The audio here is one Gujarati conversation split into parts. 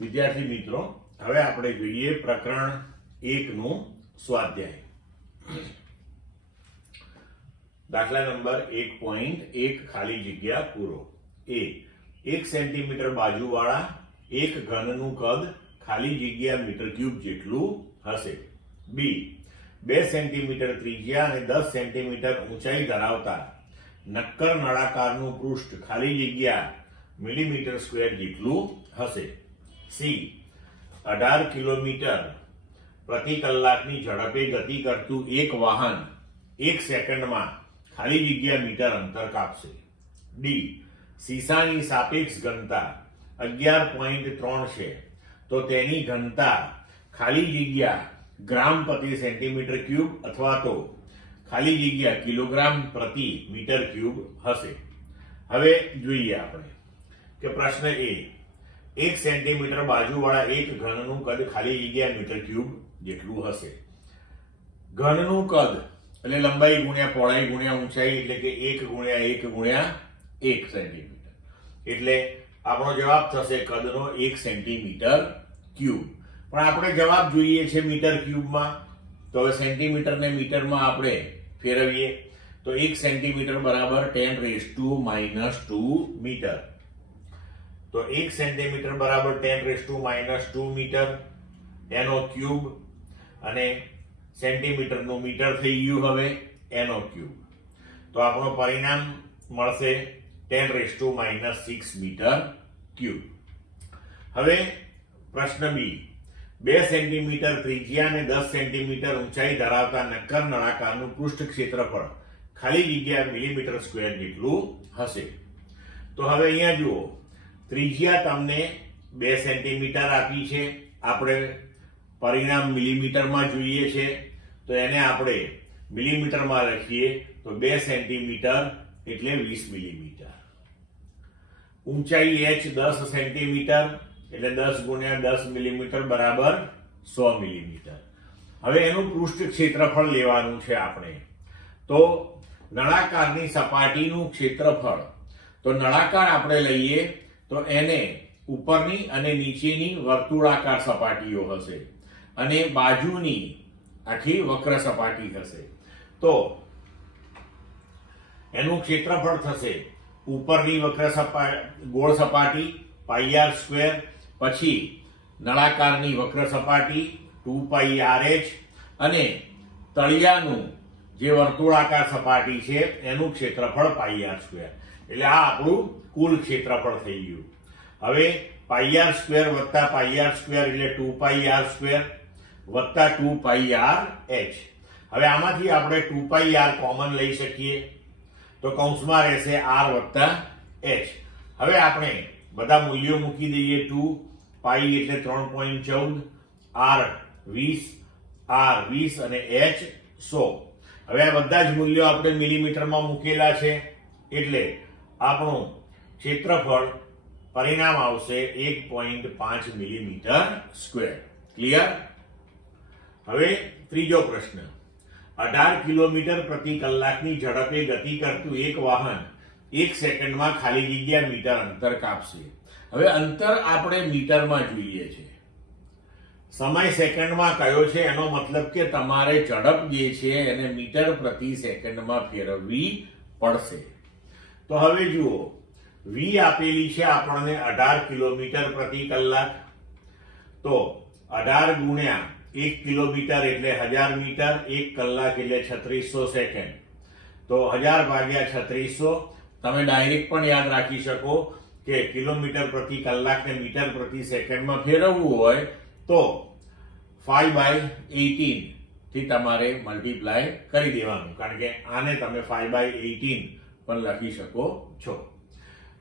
વિદ્યાર્થી મિત્રો, હવે આપણે જોઈએ પ્રકરણ 1 નું સ્વાધ્યાય. દાખલા નંબર 1.1 ખાલી જગ્યા પૂરો. એ 1 સેન્ટીમીટર બાજુવાળા એક ઘનનું કદ ખાલી જગ્યા મીટર ક્યુબ જેટલું હશે. બી 2 સેન્ટીમીટર ત્રિજ્યા અને 10 સેન્ટીમીટર ઊંચાઈ ધરાવતા નક્કર નળાકારનું પૃષ્ઠ ખાલી જગ્યા મિલીમીટર સ્ક્વેર જેટલું હશે. સી 18 કિલોમીટર પ્રતિ કલાકની ઝડપે ગતિ કરતું એક વાહન 1 સેકન્ડમાં ખાલી જગ્યા મીટર અંતર કાપશે. ડી સીસાની સાપેક્ષ ઘનતા 11.3 છે, તો તેની ઘનતા ખાલી જગ્યા ગ્રામ પ્રતિ સેન્ટીમીટર ક્યુબ અથવા તો ખાલી જગ્યા કિલોગ્રામ પ્રતિ મીટર ક્યુબ હશે. હવે જોઈએ આપણે કે પ્રશ્ન એ 1 સેન્ટીમીટર બાજુવાળા એક ઘનનું કદ ખાલી જગ્યા મીટર ક્યુબ જેટલું હશે. ઘનનું કદ એટલે લંબાઈ ગુણ્યા પહોળાઈ ગુણ્યા ઊંચાઈ, એટલે કે 1 ગુણ્યા 1 ગુણ્યા 1 સેન્ટીમીટર, એટલે આપણો જવાબ થશે કદનો 1 સેન્ટીમીટર ક્યુબ. પણ આપણે જવાબ જોઈએ છે મીટર ક્યુબમાં, તો હવે સેન્ટીમીટર ને મીટરમાં આપણે ફેરવીએ તો 1 સેન્ટીમીટર બરાબર 10⁻² મીટર. તો 1 સેન્ટીમીટર બરાબર 10⁻² મીટર એનો ક્યુબ, અને સેન્ટીમીટર નું મીટર થઈ ગયું હવે એનો ક્યુબ. તો આપણો પરિણામ મળશે 10⁻6 મીટર ક્યુબ. હવે પ્રશ્ન બી 2 સેન્ટીમીટર ત્રિજ્યા અને 10 સેન્ટીમીટર ઊંચાઈ ધરાવતા નક્કર નળાકારનું પૃષ્ઠ ક્ષેત્રફળ ખાલી જગ્યા મિલીમીટર સ્ક્વેર જેટલું હશે. તો હવે અહીંયા જુઓ, ત્રિજ્યા તમને 2 સેન્ટીમીટર આપી છે, આપણે પરિણામ મિલીમીટરમાં જોઈએ છે, તો એને આપણે મિલીમીટરમાં લખીએ તો 2 સેન્ટીમીટર એટલે 20 મિલીમીટર. ઊંચાઈ h 10 સેન્ટીમીટર એટલે 10 ગુણ્યા 10 મિલીમીટર બરાબર 100 મિલીમીટર. હવે એનું પૃષ્ઠ ક્ષેત્રફળ લેવાનું છે આપણે. તો નળાકારની સપાટીનું ક્ષેત્રફળ, તો નળાકાર આપણે લઈએ તો એને ઉપરની અને નીચેની વર્તુળાકાર સપાટીઓ હશે અને બાજુની આખી વક્ર સપાટી હશે. તો એનું ક્ષેત્રફળ થશે ઉપરની વક્ર ગોળ સપાટી πr², પછી નળાકારની વક્ર સપાટી 2πrh, અને તળિયાનું જે વર્તુળાકાર સપાટી છે એનું ક્ષેત્રફળ πr². એટલે આ આપણું કુલ ક્ષેત્રફળ થઈ ગયું. હવે πr² વત્તા πr² એટલે 2πr² વત્તા 2πrh. હવે આમાંથી આપણે 2πr કોમન લઈ શકીએ, તો કૌંસમાં રહેશે r વત્તા h. હવે આપણે બધા મૂલ્યો મૂકી દઈએ. 2π એટલે 3.14, r 20, r 20 અને h 100. હવે આ બધા જ મૂલ્યો આપણે મિલીમીટરમાં મૂકેલા છે, એટલે આપણું ક્ષેત્રફળ પરિણામ આવશે 1.5 મિલીમીટર સ્ક્વેર. ક્લિયર? હવે ત્રીજો પ્રશ્ન, 18 કિલોમીટર પ્રતિ કલાકની ઝડપે ગતિ કરતું એક વાહન 1 સેકન્ડમાં ખાલી જગ્યા મીટર અંતર કાપશે. હવે અંતર આપણે મીટરમાં જોઈએ છે, સમય સેકન્ડમાં કયો છે, એનો મતલબ કે તમારે ઝડપ જે છે એને મીટર પ્રતિ સેકન્ડમાં ફેરવવી પડશે. તો હવે જુઓ, v આપેલી છે આપણને 18 કિલોમીટર પ્રતિ કલાક, તો 18 ગુણ્યા 1 કિલોમીટર એટલે 1000 મીટર, 1 કલાક એટલે 3600 સેકન્ડ. તો 1000 ભાગ્યા 3600, તમે ડાયરેક્ટ પણ યાદ રાખી શકો કે કિલોમીટર પ્રતિ કલાકને મીટર પ્રતિ સેકન્ડમાં ફેરવવું હોય તો 5/18 થી તમારે મલ્ટીપ્લાય કરી દેવાનું, કારણ કે આને તમે 5/18 પણ લખી શકો છો.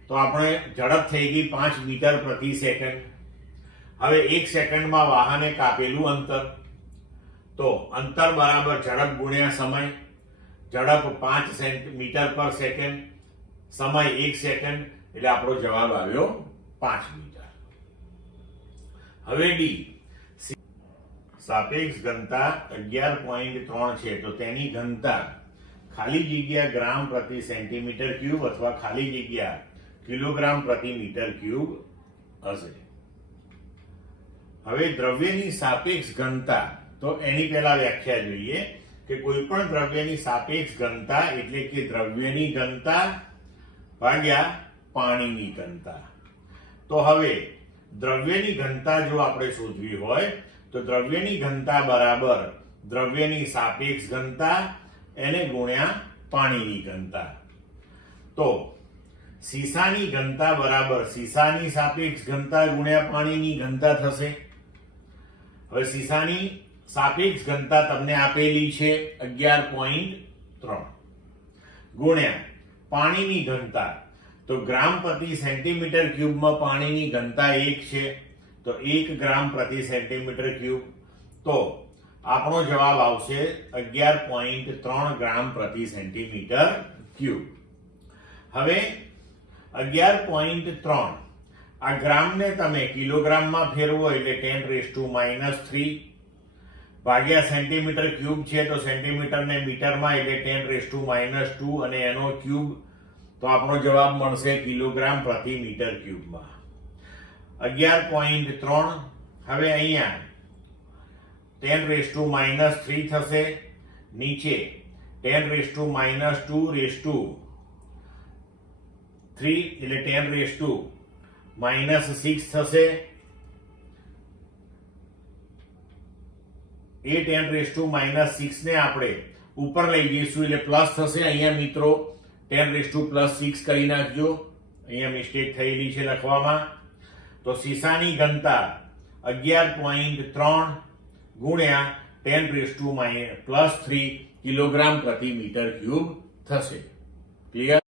તો આપણે ઝડપ થઈ ગઈ 5 મીટર પ્રતિ સેકન્ડ. હવે 1 સેકન્ડમાં વાહને કાપેલું અંતર, તો અંતર બરાબર ઝડપ ગુણ્યા સમય. ઝડપ 5 મીટર પર સેકન્ડ, સમય 1 સેકન્ડ, એટલે આપણો જવાબ આવ્યો 5 મીટર. હવે ડી સાપેક્ષ ઘનતા 11.3 છે, તો તેની ઘનતા ખાલી જગ્યા ગ્રામ પ્રતિ સેન્ટીમીટર ક્યુબ અથવા ખાલી જગ્યા કિલોગ્રામ પ્રતિ મીટર ક્યુબ હશે. હવે દ્રવ્યની સાપેક્ષ ઘનતા, તો એની પહેલા વ્યાખ્યા જોઈએ કે કોઈ પણ દ્રવ્યની સાપેક્ષ ઘનતા એટલે કે દ્રવ્યની ઘનતા ભાગ્યા પાણીની ઘનતા. તો હવે દ્રવ્યની ઘનતા જો આપણે શોધવી હોય તો દ્રવ્યની ઘનતા બરાબર દ્રવ્યની સાપેક્ષ ઘનતા એને ગુણ્યા પાણીની ઘનતા. તો સીસાની ઘનતા બરાબર સીસાની સાપેક્ષ ઘનતા ગુણ્યા પાણીની ઘનતા થશે. હવે સીસાની સાપેક્ષ ઘનતા તમને આપેલી છે 11.3 ગુણ્યા પાણીની ઘનતા, તો ગ્રામ પ્રતિ સેન્ટીમીટર ક્યુબમાં પાણીની ઘનતા 1 છે, તો 1 ગ્રામ પ્રતિ સેન્ટીમીટર ક્યુબ. તો આપણો જવાબ આવશે 11.3 ગ્રામ પ્રતિ સેન્ટીમીટર ક્યુબ. હવે 11.3 આ ગ્રામને તમે કિલોગ્રામમાં ફેરવો એટલે 10⁻³ ભાગ્યા સેન્ટીમીટર ક્યુબ છે, તો સેન્ટીમીટરને મીટરમાં એટલે 10⁻², અને એનો ક્યુબ, તો આપણો જવાબ મળશે કિલોગ્રામ પ્રતિ મીટર ક્યુબમાં. 11.3 હવે અહીંયા 10⁻³ થશે, નીચે 10⁻²⁻3 એટલે 10⁻6 થશે. એ 10⁻6 ને આપણે ઉપર લઈ જઈશું એટલે પ્લસ થશે. અહીંયા મિત્રો 10⁻6 કરી નાખજો, અહીંયા મિસ્ટેક થયેલી છે લખવામાં. તો સીસાની ઘનતા 11.3 ગુણ્યા 10⁻3 કિલોગ્રામ પ્રતિ મીટર ક્યુબ થશે. ક્લિયર?